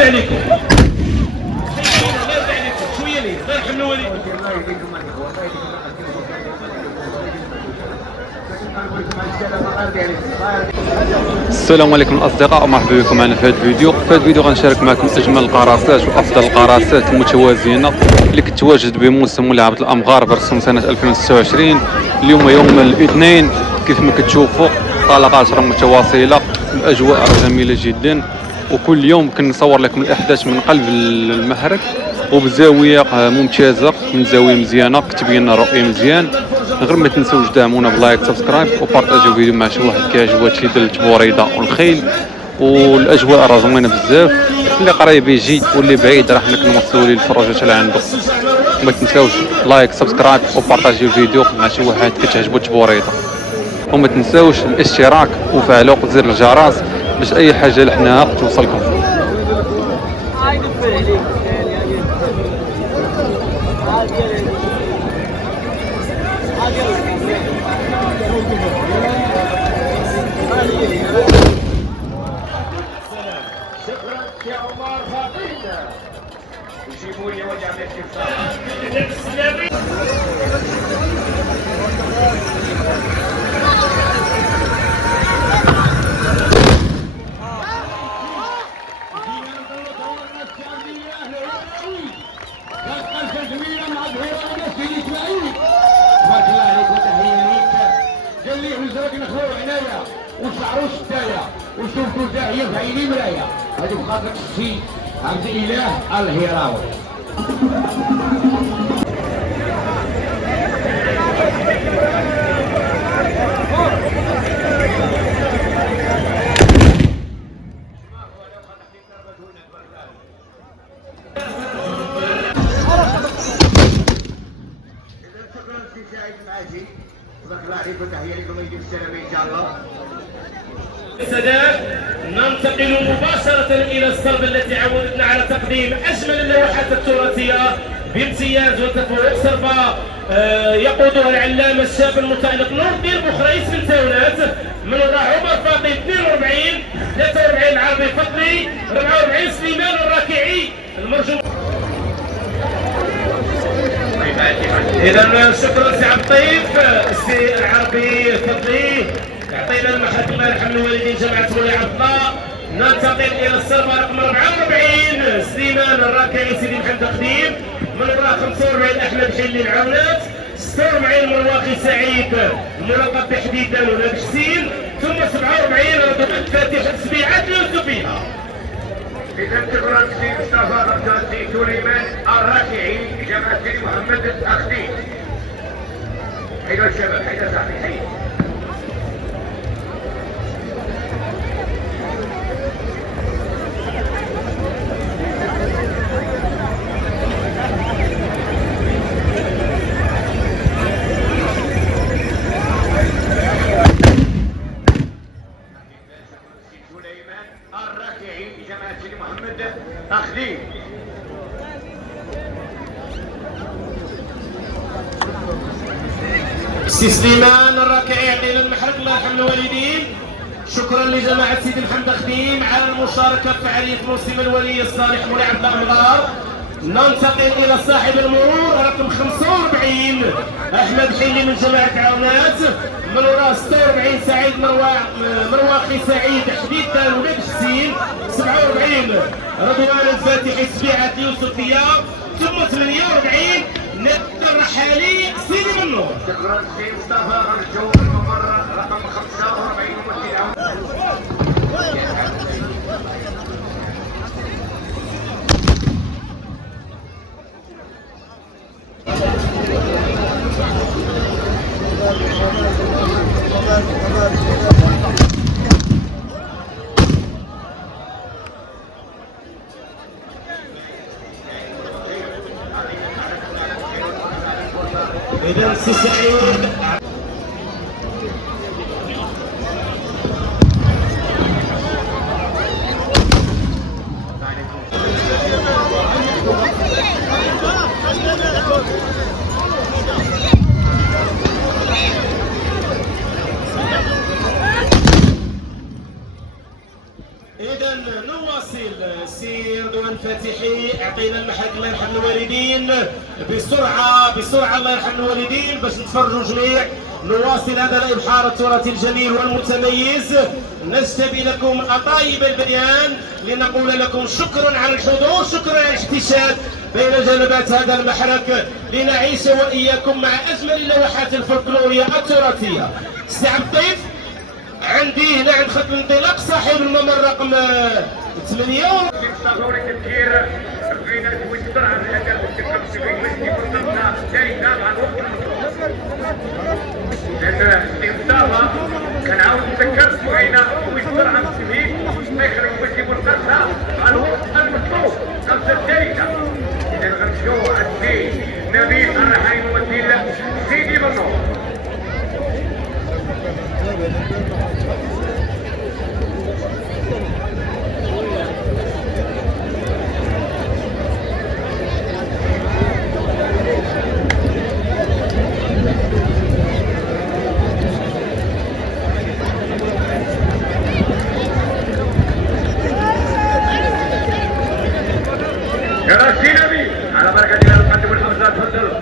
يرضي عليكم شويه لي الله يرحم الوالدين. السلام عليكم الاصدقاء ومرحبا بكم معنا في هذا الفيديو. غنشارك معكم اجمل القراصات وافضل القراصات المتوازنه اللي كتواجد بموسم ملاعبه الامغار برسوم سنه 2026. اليوم يوم الاثنين كيف ما كتشوفوا طلقات راه متواصله، الاجواء راه جميله جدا، وكل يوم كنصور لكم الاحداث من قلب المحرك وبزاويه ممتازه، من زاويه مزيانه كتبين لنا الرؤيه مزيان. غير ما تنسوش دعمونا بلايك سبسكرايب وبارطاجيو الفيديو مع شي واحد كيعجبو هادشي ديال التبوريضه والخيل. والاجواء راه زوينه بزاف، اللي قريب يجي واللي بعيد راه حنا كنوصلوا ليه الفروجات اللي عنده. ما تنساوش لايك سبسكرايب وبارطاجيو الفيديو مع شي واحد كتعجبو التبوريضه، وما تنساوش الاشتراك وفعلوا زر الجرس باش اي حاجه لحناها توصلكم. شكرا يا عمر فاطمه يجيبوا لي وجع وشعروا شتايا وشوفوا داهيه في عيني مرايه. هذه بخاطر السي عبد الاله الهراوي. شكرا سي سعيد المعاجي، تبارك الله عليك وتحيه لكم ويجيب السلامه ان شاء الله. السادات ننتقل مباشرة إلى الصلب التي عودتنا على تقديم أجمل اللوحات التراثية بامتياز وتفوق. صرفة يقودها العلامة الشاب المتألق نور الدين بوخريس من تاونات، من وراء عمر فاطم 42 43 عربي فضلي 44 سليمان الراكعي المرجو. إذا شكرا سي عبد اللطيف. السي العربي فضلي يعطينا المحك الله يرحم الوالدين جماعة ولي عبد الله. ننتقل الى الصرفه رقم 44 سليمان الراكعي سيدي محمد قديم، من وراء 45 احمد حلي العونات، 46 مرواقي سعيد ملقب بحديدا ونبشسين، ثم 47 رضوان فاتح السبيعات اليوسفيه. اذا شكرا سي مصطفى رمضان سي سليمان الراكعي جماعه سيدي محمد القديم. حيدوا الشباب حيدوا صاحبي حيدوا. سي سليمان الراكعي يعطينا المحرك الله يرحم الوالدين. شكرا لجماعه سيدي محمد خديم على المشاركه في فعاليه موسم الولي الصالح ملاعب الامغار. ننتقل الى صاحب المرور رقم 45 احمد حلي من جماعه عونات، من وراء 46 سعيد مرواقي سعيد حديد ولاد السين، 47 رضوان الفاتحي سبيعه اليوسفيه، ثم 48 نبت الرحالي سيدي منور. شكرا سي مصطفى رجو الممر رقم 45 ممثل. إذا سي سعيد إذا نواصل نواصل. سي رضوان فاتحي اعطينا المحك الله يرحم الوالدين بسرعه بسرعه الله يرحم الوالدين باش نتفرجوا جميع. نواصل هذا الابحار التراثي الجميل والمتميز. نجتبي لكم اطايب البنيان لنقول لكم شكرا على الحضور، شكرا على الاحتشاد بين جنبات هذا المحرك لنعيش واياكم مع اجمل اللوحات الفولكلوريه التراثيه. سي عبد اللطيف عندي هنا عند خط الانطلاق صاحب الممر رقم 8 كان عاوز يذكر سمعينا ويصبر عن السبيل ما يخرج ويجيبوا القرصه على الوقت المطلوب قرصه الثالثه. اذا غنمشيو عند نبيل الرحيم وكيل سيدي منور. على بركة الله نقدم الحمزات. تفضلوا.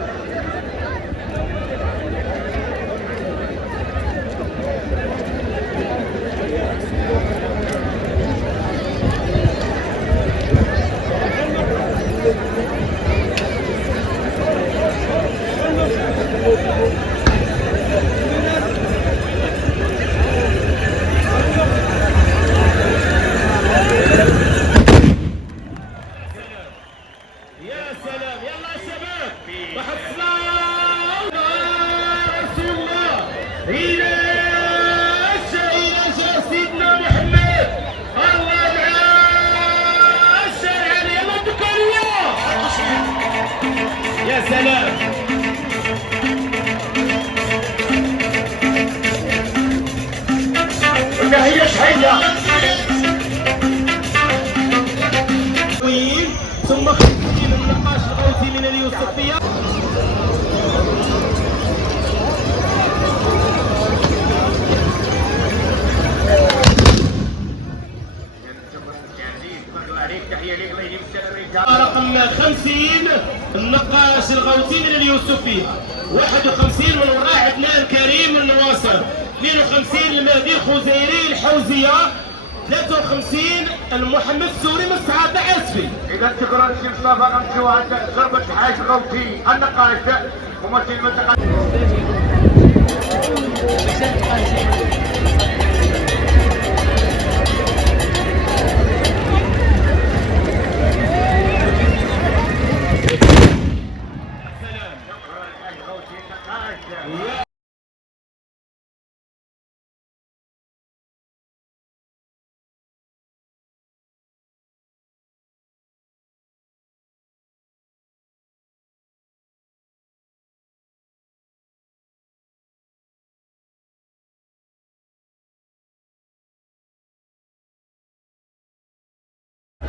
يا سلام هي شهية ثم من النقاش الغوثي من اليوسفية. رقم 50 النقاش الغوثي من اليوسفية. 51 من وراء عدنان كريم من نواصر. 52 المهدي الخزيري الحوزية. 53 المحمد السوري من السعادة عسفي. إذا شكرا سي مصطفى. نمشيو عند ضربة حاج غوثي النقاش ممثل المنطقة.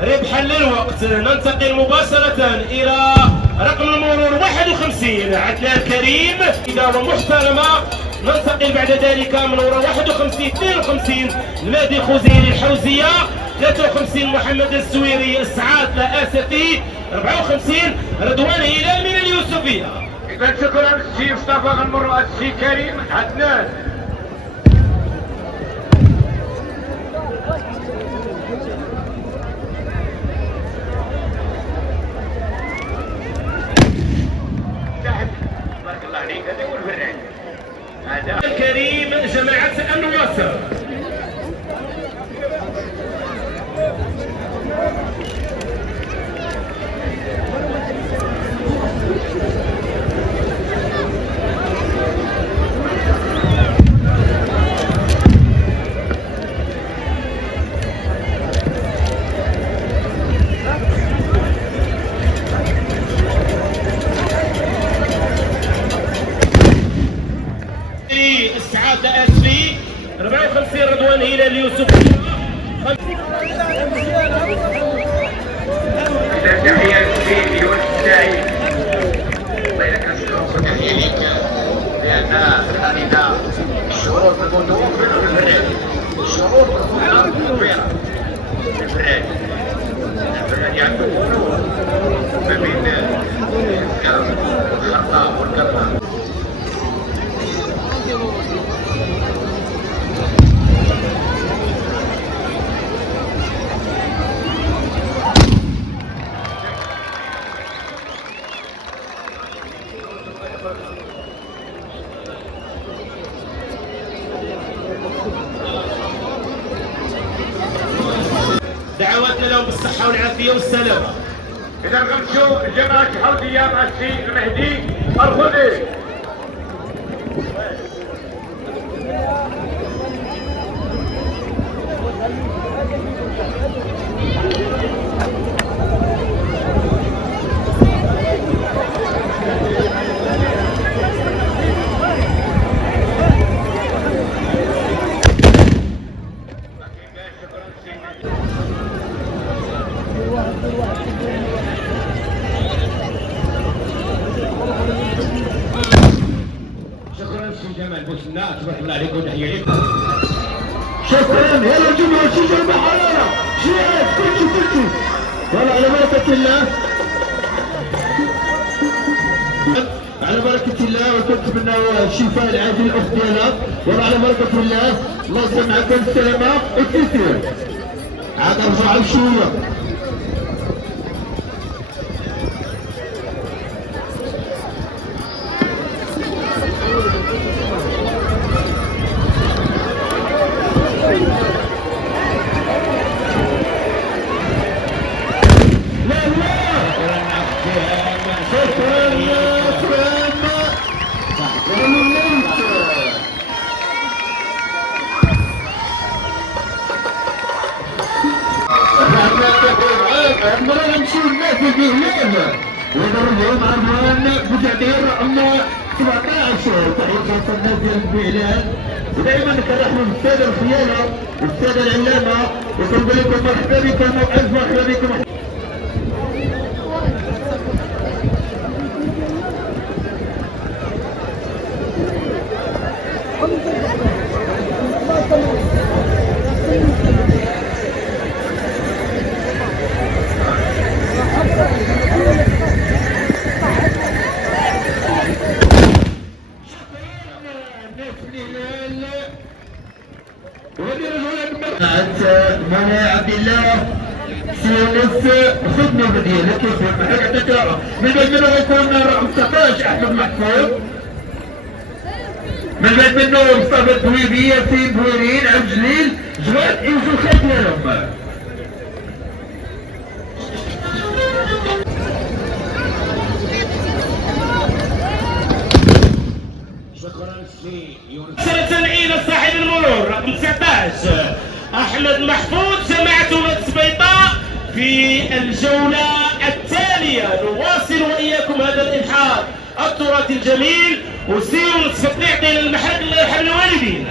ربحا للوقت ننتقل مباشرة إلى رقم المرور 51 عدنان كريم إدارة محترمة. ننتقل بعد ذلك من وراء 51 52 المهدي خزيري الحوزية. 53 محمد السويري السعاد الأسفي. 54 رضوان هلال من اليوسفية. إذا شكرا سي مصطفى. غنمروا السي كريم عدنان. الكريم جماعة النواصر. السعادة أسفي. 54 رضوان هلال اليوسف. تحية للسيدي والسعيد. الله يلك الشكر. تحية لك لأن هذه الشعور بالهدوء في الفريق. الشعور بالهدوء كبيرة في الفريق. دعواتنا لهم بالصحة والعافية والسلامة. إذا غنمشيو جماعة الحوضية مع السي المهدي الخضير. شكرا سي جمال بوسنا، تبارك الله عليك وتحية لكم. شكرا. يلا الجمهور شي جنب حرارة شيعات كلتو يلا على بركة الله، على بركة الله، وكنتمنى الشفاء العاجل الأخت ديالها. يلا على بركة الله، الله يسمعكم السلامة والتيسير. عاد ارجعوا شوية. عندنا نمشيو الناس البهلان ونرجعوا مع الروان بتعبير رقم 17. تحية خاصة الناس ديال البهلان، ودائما كنرحبوا بالسادة الخيانة والسادة العلامة، وكنقول لكم مرحبا بكم والف مرحبا بكم. منى عبد الله سيونس خدمة بديلة كيف حاجة تتراءى من بعد منه غيكون رقم 19 أحمد محفوظ، من بعد منه مصطفى الدويبي، ياسين بويرين، عبد الجليل، جواد إنسو خيط لهم. سنة إلى صاحب المرور رقم 19 أحمد محفوظ جماعة ولاد سبيطة. في الجولة التالية نواصل وإياكم هذا الإبحار التراثي الجميل، وسير تفتيح إلى المحل الله يرحم الوالدين.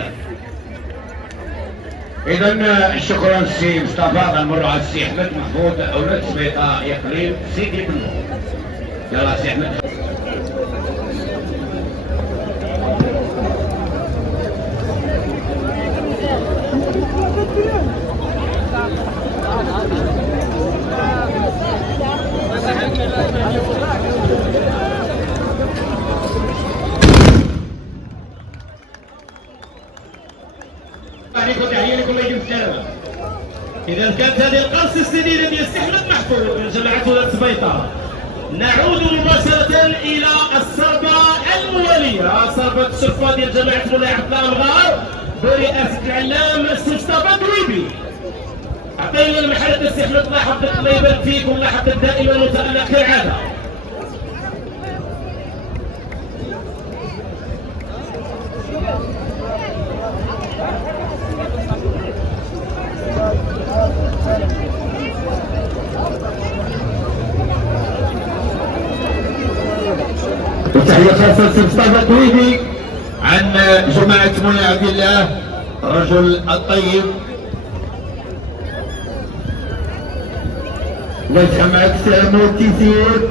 إذا شكرا سي مصطفى. غنمروا على السي أحمد محفوظ أولاد سبيطة يقريب سيدي بنو. يلا سي أحمد. إذا كانت هذه القرصة السديدة ديال السي أحمد محفوظ من جماعة ولاد سبيطة، نعود مباشرة إلى الصربة الموالية، صربة الشرفة ديال جماعة مولاي عبد الله الغار برئاسة العلام السي مصطفى دويبي. أعطينا المحل السي أحمد، الله يحفظك الله يبارك فيك والله يحفظك دائما وتألق كالعادة. وتحية خاصة للسي مصطفى الدويبي عن جماعة مولاي عبد الله الرجل الطيب. الله يسعى معك السلامة والتيسير.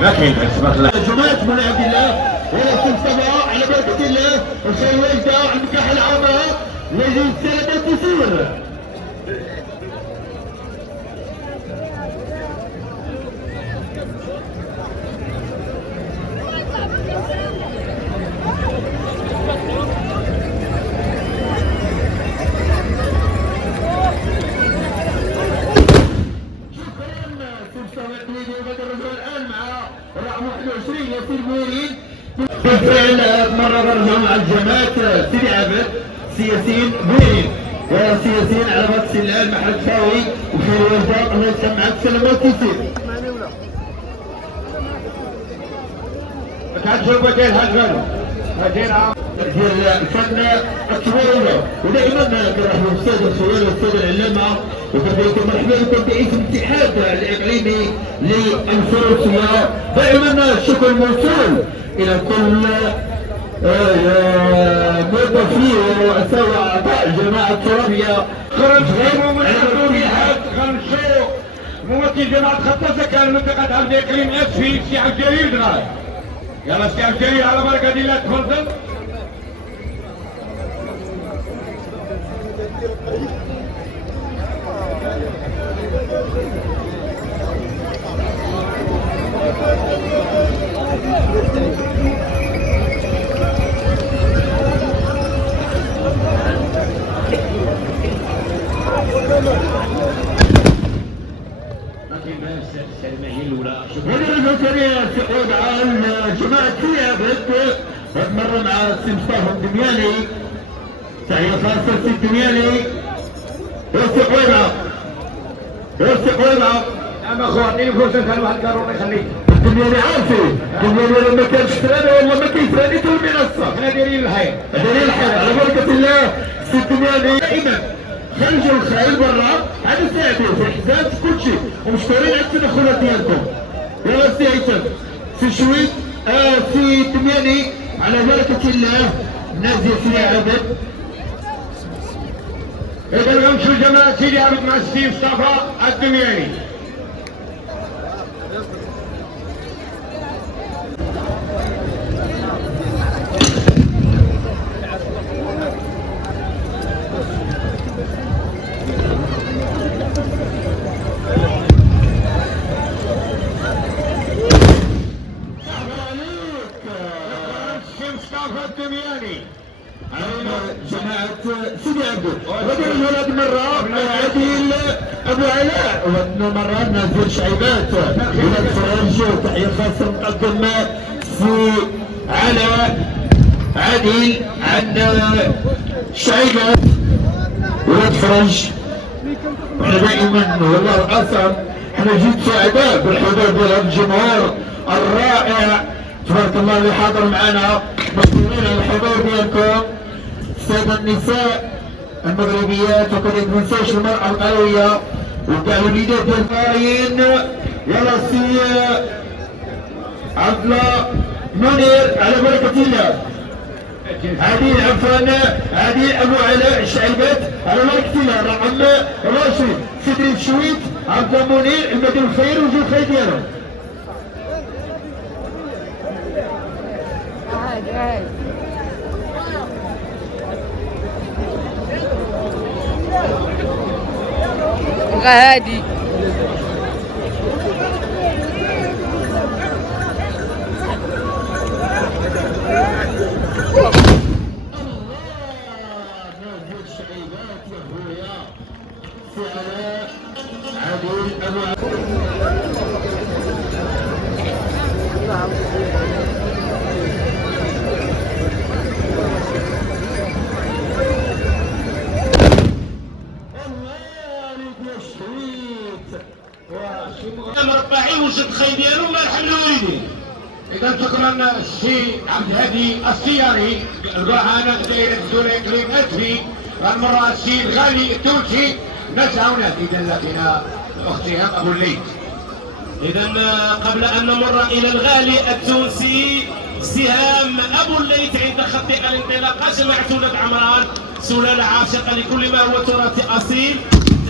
ما كاين تبارك الله. جماعة مولاي عبد الله ولا سي مصطفى على بركة الله وشي والده على المكاحة العامة يجي السلامة والتيسير. بالفعل مرة برجع مع الجماعة سيدي عابد سي ياسين بويرين. يا سي ياسين على راس الله محمد فاوي وخير وفاء الله يسمعك سلامات ياسين. تعجب بديل هالفن بديل ديال الفن الطويله ودائما كنرحبوا بالاستاذ الخوال والاستاذ العلامه وكذلك مرحبا بكم برئيس الاتحاد الاقليمي للفروسيه. دائما الشكر موصول الى كل موظفي ورؤساء واعضاء الجماعه الترابيه. خرجوا من الاتحاد غنمشيو ممثل جماعه خطه كان منطقه عبد الاقليم اسفي السي عبد الجليل دراي. يلا السي عبد الجليل على بركه الله تفضل. ونرجع سريع سعود عن جماعة ثيابت مرة مع السي مصطفى الدمياني. تحية خاصة السي الدمياني واستقوينا نعم اخو اعطيني فرصه هل هالكار الله يخليك. الدمياني عارفي الدمياني لما كانش تراني والله ما كيتراني تو المنصة. احنا دايرين الحياه على بركة الله. السي الدمياني دائما خرجوا الخيل برا هذا ساعدوا في الحساب في كل شيء ومشكورين على التدخلات ديالكم. يلا سي هيثم سي شويد سي الدمياني على بركة الله نازل سي عبد. اذا غنمشيو جماعه سيدي عبد مع السي مصطفى الدمياني. مصطفى الدمياني جماعة سيدي عبدو رجل هذه مرة عديل أبو علاء وأنه مرة نازل شعيبات ولاد فرنج. تحية خاصة مقدم في علاء عديل عن شعيبات ولاد فرنج. احنا دائما والله القسم احنا جد سعداء بالحضور ديال هذا الجمهور الرائع تبارك الله اللي حاضر معنا. مشكورين على الحضور ديالكم السادة النساء المغربيات وكذلك ما ننساوش المرأة القروية وكاع الوليدات ديال الفارين. يلا السي عبد الله منير على بركة الله. عادل عفان عادل ابو علاء الشعيبات على بركة الله. رقم راشد سيدي الشويت عبد الله منير المدينة الخير وجو الخير ديالهم. غادي مربعين وجد خي ديالو الله يرحم الوالدين. اذا شكرا السي عبد الهادي السياري الرهانه دائره زول اقليم ادفي. هالمره السي الغالي التونسي نسعى اذا لكن اختي ابو الليث. إذا قبل أن نمر إلى الغالي التونسي سهام أبو الليث عند خط الانطلاقة. جماعة ولاد عمران سلالة عاشقة لكل ما هو تراثي أصيل.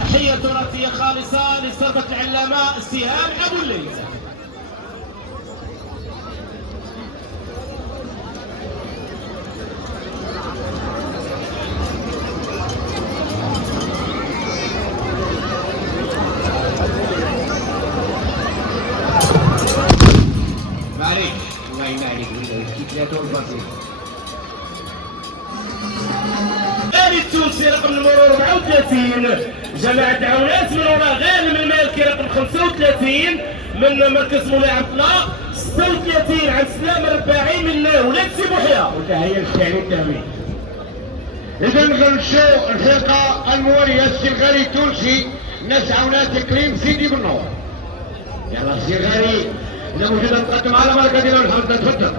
تحية تراثية خالصة لسلطة العلامة سهام أبو الليث. غالي التونسي رقم المرور 34 جماعة عونات من وراء غانم المالكي رقم 35 من مركز مولاي عبد الله 36 عن سلام الرباعي من ولاد سي بوحية. وتحية الشعري التهمي. اذا غنمشيو الفرقه المواليه السي الغالي التونسي ناس عونات كريم سيدي بن نور. يلا السي الغالي اذا موجود نقدم على ماركه ديال الحمد. تفضل.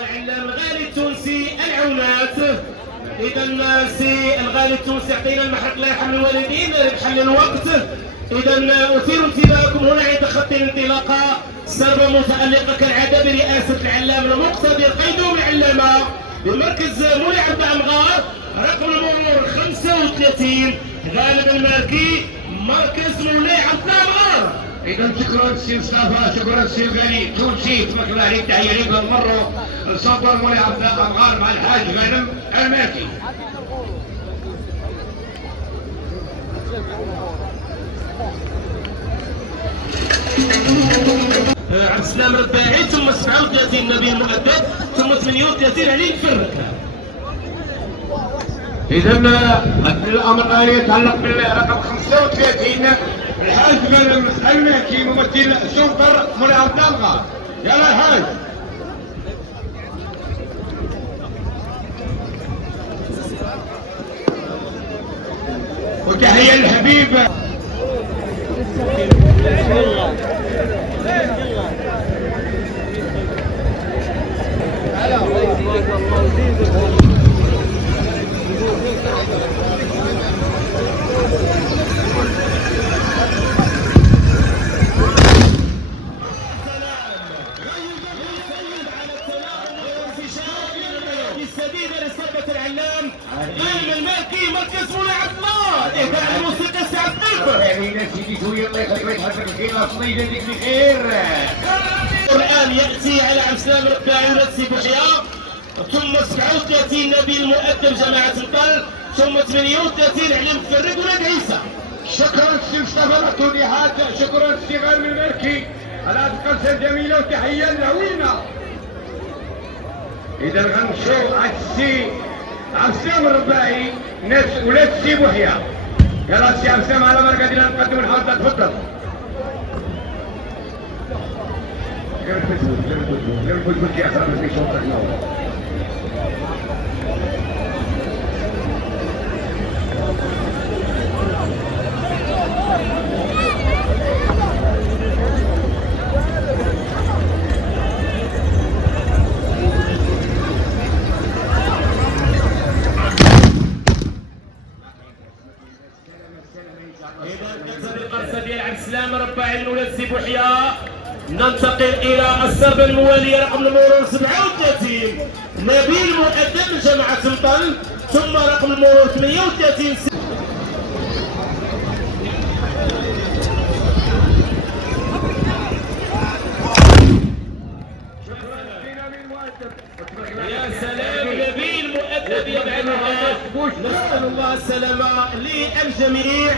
العلام الغالي التونسي العونات. اذا سي الغالي التونسي يعطينا المحك الله يرحم الوالدين بحل الوقت. اذا اثير انتباهكم هنا عند خط الانطلاقه سربه متالقه كالعاده برئاسه العلام المقتدر قيدوم العلامه بمركز مولاي عبد الامغار رقم المرور 35 غالب المالكي مركز مولاي عبد الامغار. اذا شكرا السي مصطفى، شكرا السي الغالي التونسي، تبارك الله عليك. تحيه لك نمروا الصبر مولاي عبد الامغار مع الحاج غانم المالكي. عبد السلام رباعي ثم 37 نبيل مؤدب ثم 38 علي فرك. اذا الامر الان يتعلق بالرقم 35 الحاج غانم المالكي ممثل سلطر مولاي عبد الامغار. يلا الحاج. وتحيه للحبيب السديد لصبة العلام غانم المالكي مركز مولاي عبد الله. اهداء الموسيقى سعد الضيف. يا سيدي شويه الله يخليك ويحفظك الخير اصلي يجزيك بخير. الان ياتي على عبد السلام رباعي ولاتسي بوحيا ثم 37 نبيل مؤدب جماعه القلب ثم 38 علي مفرد ولاد عيسى. شكرا السي مصطفى التوضيحات، شكرا السي غانم المالكي على هذه القصه الجميله وتحيه للعوينه. اذا غنمشيو عند السي عبد السلام الرباعي ناس ولاد السي بوحيا. يلا السي عبد السلام على مرقه ديالنا نقدم الحاضر. تفضل. غير الفوتبول كيعصر في شوطك نور. السلام رباعي من ولاد سي بوحيا. ننتقل الى السرب المواليه رقم المرور 37 نبيل مؤدب من جماعه الطل ثم رقم المرور 38 يا سلام نبيل مؤدب يبعدها. نسال الله السلامه للجميع.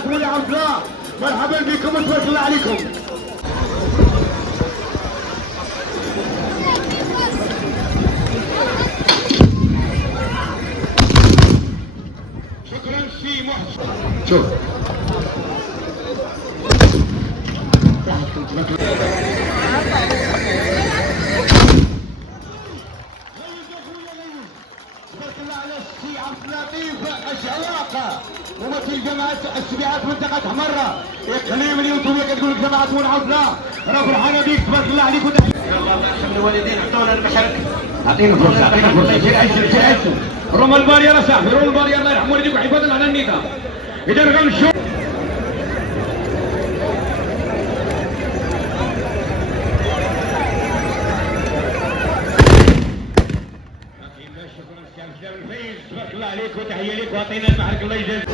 جماعه ولي عبد الله، مرحبا بكم وتبارك الله عليكم. شكرا سي محسن. شوف تبارك الله على السي عبد اللطيف الشواقه ممثل جماعه السبيعات منطقه حمراء اقليم اليوتيوب كتقول لك جماعه ولي عبد الله، راه فرحانه بيك تبارك الله عليك. الله يرحم الوالدين عطونا المشارك. اعطينا فرصه اعطينا فرصه سير عيشوا روما البارية يا صاحبي، روما البارية الله يرحم والديك ويحفظنا على النظام. إذا غنمشيو شكرا سي عبد السلام الفايز، تبارك الله عليك وتحية لك وعطينا المعركة الله يجازيك.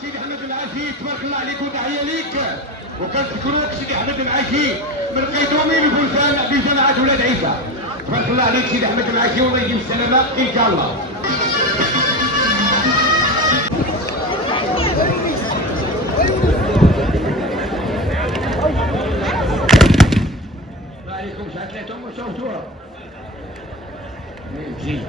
سيدي احمد العاشي تبارك الله عليك وتحيه ليك، وكنشكروك سيدي احمد العاشي من قيدومي لفرسان بجماعه ولاد عيسى. تبارك الله عليك سيدي احمد العاشي والله يجيب السلامه ان شاء الله. الله عليكم شعلتهم وشوفتوها. زين.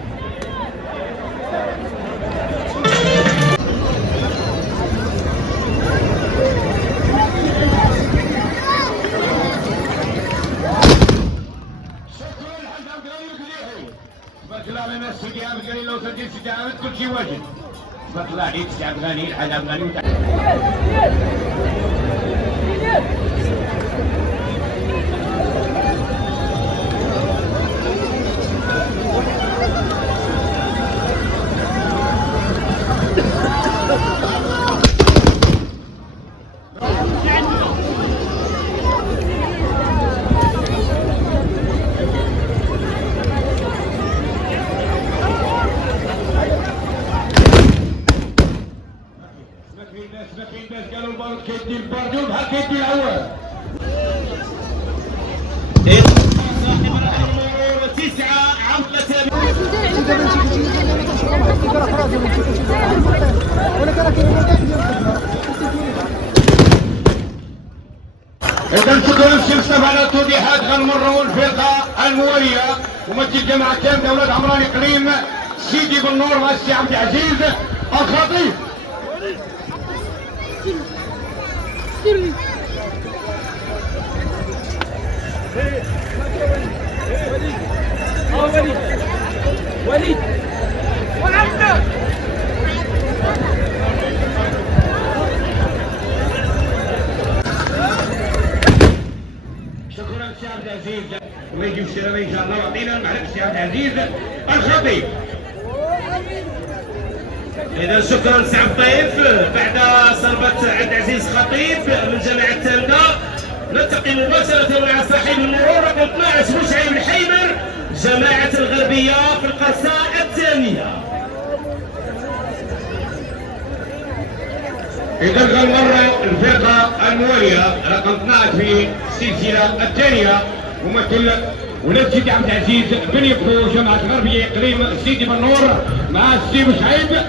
تبارك الله علينا سيدي عبد الغني، لو تدير سيدي عبد كل شيء واجد. تبارك الله عليك سيدي عبد الغني، الحاج عبد الغني. الناس قالوا البارود كيدي الباردون بحال كيدي العوام. صاحب المرور 9 عطلة. إذا شكرا سي مصطفى على التوضيحات. غنمروا الفرقة الموالية ممثل جماعة كامل أولاد عمران إقليم سيدي بن نور مع السي عبد العزيز الخطيب. وليد والعبد شكرا سي عبد العزيز، الله يجيب السلامة إن شاء الله ويعطينا المعركة سي عبد العزيز الخطيب. إذا شكرا سي عبد اللطيف. بعد صربة عبد العزيز خطيب من جامعة التامنة نلتقي مباشرة مع صاحب المرور رقم 12 مشعل الحيمر جماعة الغربية في القرصة الثانية. إذا غنمر الفرقة الموالية رقم 12 في السلسلة الثانية ممثل ولاد سيدي عبد العزيز بن يبو جماعة الغربية إقليم سيدي بن نور مع السي مشعيب.